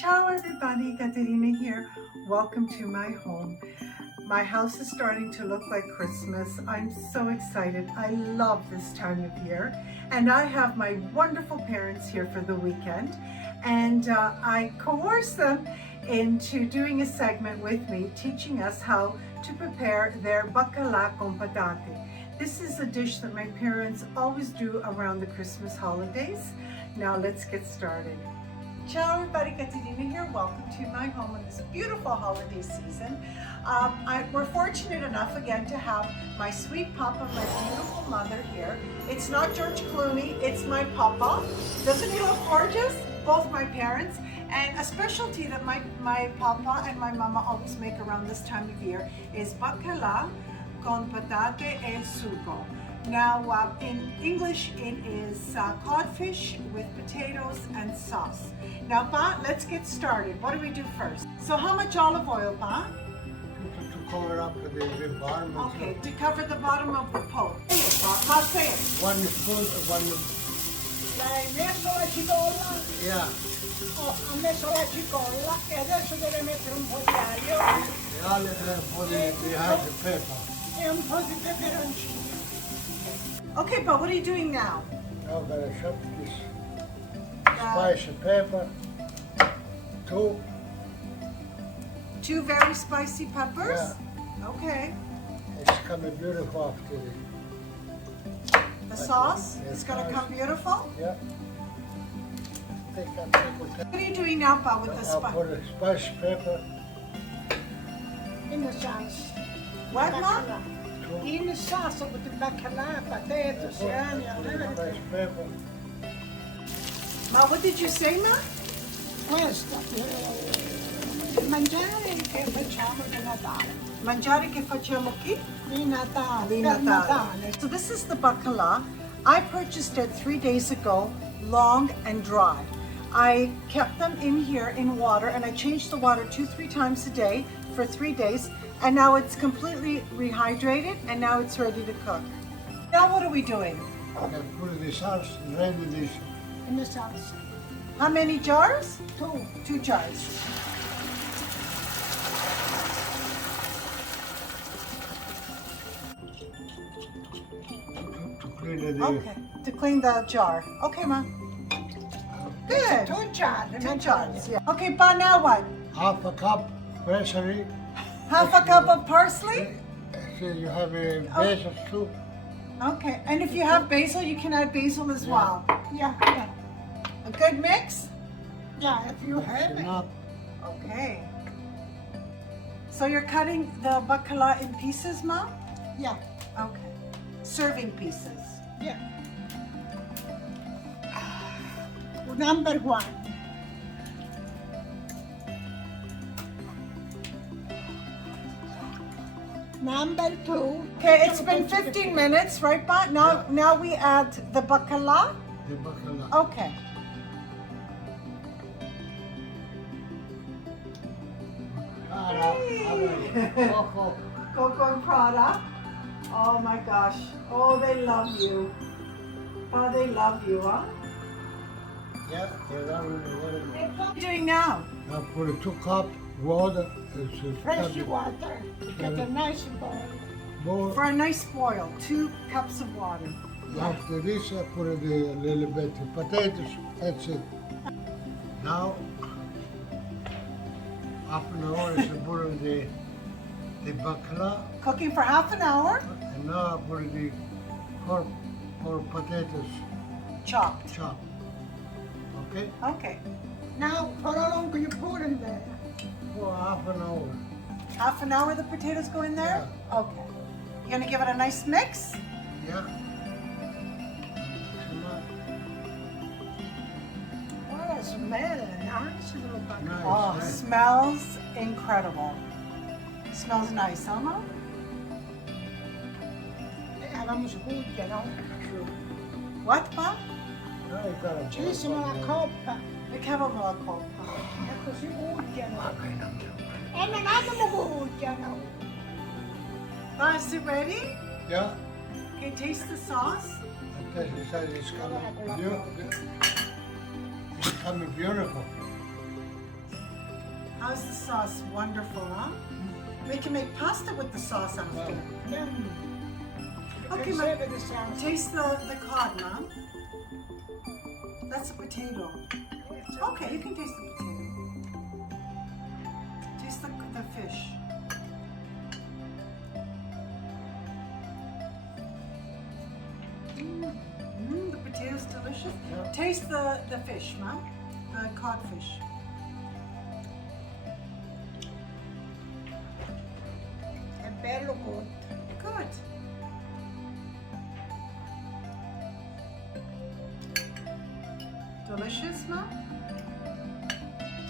Ciao everybody, Caterina here. Welcome to my home. My house is starting to look like Christmas. I'm so excited. I love this time of year. And I have my wonderful parents here for the weekend. And I coerced them into doing a segment with me, teaching us how to prepare their baccala con patate. This is a dish that my parents always do around the Christmas holidays. Now let's get started. Ciao everybody, Caterina here. Welcome to my home in this beautiful holiday season. We're fortunate enough again to have my sweet papa, my beautiful mother here. It's not George Clooney, it's my papa. Doesn't he look gorgeous? Both my parents. And a specialty that my papa and my mama always make around this time of year is baccala con patate e sugo. Now, in English, it is codfish with potatoes and sauce. Now, Pa, let's get started. What do we do first? So how much olive oil, Pa? To cover up the bottom. Okay, to cover the bottom of the pot. Say it, Pa. Pa, say it. 1 spoon, L'hai messo la cipolla? yeah. Oh, ha messo la cipolla e adesso deve mettere un po' di aglio We have the pepper. e un po' di peperoncino. Okay, Pa, what are you doing now? Now I'm gonna chop this spicy pepper. Two very spicy peppers? Yeah. Okay. It's coming beautiful after The sauce Yeah, is going to sauce. come beautiful. Yeah. What are you doing now, Pa, with the I'll spice? put a spicy pepper. In the sauce. What, Ma? Baccala. In the sauce with the baccala, potatoes, onion, Spicy everything. pepper. Ma, what did you say, Ma? Questo mangiare che facciamo di Natale. Mangiare che facciamo qui? Di Natale, Di per Natale. Natale. So this is the baccala. I purchased it 3 days ago, long and dry. I kept them in here in water and I changed the water 2-3 times a day for 3 days. And now it's completely rehydrated and now it's ready to cook. Now what are we doing? And put the sauce, ready this. In the sauce. How many jars? 2. 2 jars. To clean the Okay, to clean the jar. Okay, Ma. Good. 2 jar. 2 jars, yeah. Okay, Pa, now what? half a cup parsley. Half a cup of parsley? So you have a basil too. Okay, and if you have basil, you can add basil as well. Yeah, yeah. A good mix? Yeah, if you have it. Enough. Okay. So you're cutting the baccala in pieces, Mom? Yeah, Okay. Serving pieces. yeah. Number 1. Number 2. Okay, it's been 15 minutes, right, Pa? Now we add the baccala. The baccala. Okay. Coco. Coco and Prada. Oh my gosh. Oh, they love you. Oh, they love you, huh? Yeah, they're not really very good. What are you doing now? Now put a 2 cup water. It's a Fresh tub- water. Get a nice bowl. bowl. For a nice boil, 2 cups of water. After this, I put a little bit of potatoes. That's it. Now, half an hour is to put in the baccala, Cooking for half an hour, and now I put the four potatoes chopped. chopped. Okay, Okay. Now, for how long can you put in there? for half an hour. Half an hour the potatoes go in there? Okay. You're gonna give it a nice mix? Yeah. What a smell. Nice little baccala. Nice. Oh, nice. smells incredible. Smells nice, huh, Mom? Avevamo sbucchia, no? What, Pa? Now you gotta Ci sono la coppa. We have a more cold. E così bucchiano. Okay, E non abbiamo bucchiano. Pa, is it ready? Yeah. Okay, taste the sauce. And this is it's coming beautiful. It's coming beautiful. How's the sauce? Wonderful, huh? We can make pasta with the sauce after. Yeah. Okay, Can Ma. save the sauce. Taste the cod, Mom. That's a potato. Okay, you can taste the potato. Taste the fish. The potato's delicious. Yeah. Taste the fish, Mom. The codfish. È bello cotto. Good. Delicious, Mom?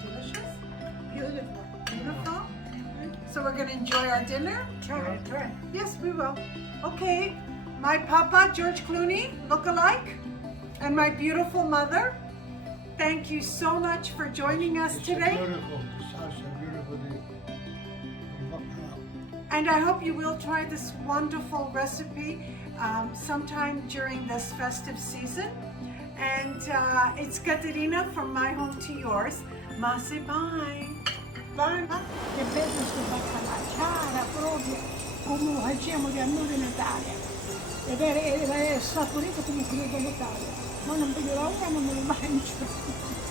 Delicious? Beautiful. Beautiful? So we're going to enjoy our dinner? Try, try. Yes, we will. Okay. My papa, George Clooney, look-alike, and my beautiful mother, thank you so much for joining us It's today. beautiful. The salsa, beautiful. The baccala. And I hope you will try this wonderful recipe sometime during this festive season. And it's Caterina from my home to yours. Masi, bye. Bye. Che bello sto baccalà. Cara proprio come lo facciamo da noi in Italia. Ed è saporito come quello dell'Italia. Ma non vedo l'ora, non me lo mangio.